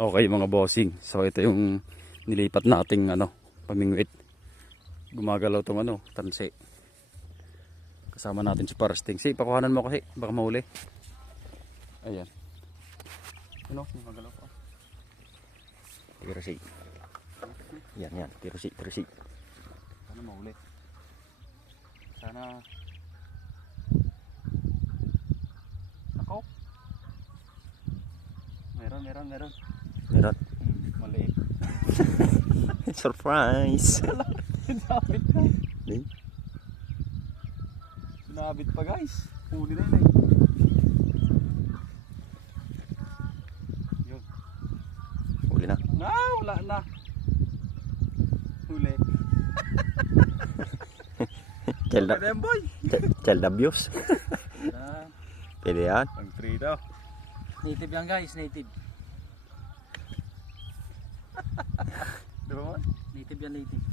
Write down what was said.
Okay mga bossing. So ito yung nilipat nating pamingwit. Gumagalaw tong tansi. Kasama natin si Parsting. Si, pakuhanan mo kasi baka mahuli. Ayan. Gumagalaw pa. Pirasi. Yan. Pirasi. Sana mahuli. Sana. Ako. Meron. Maliit. Surprise! Sinabit pa guys. Huli na yun Yun. Huli na. Wala na. Huli. Child, Okay na yan, boy. child abuse. Pwede yan. Pang 3 daw. Native yan guys, native. Di ba man? Native yan, native.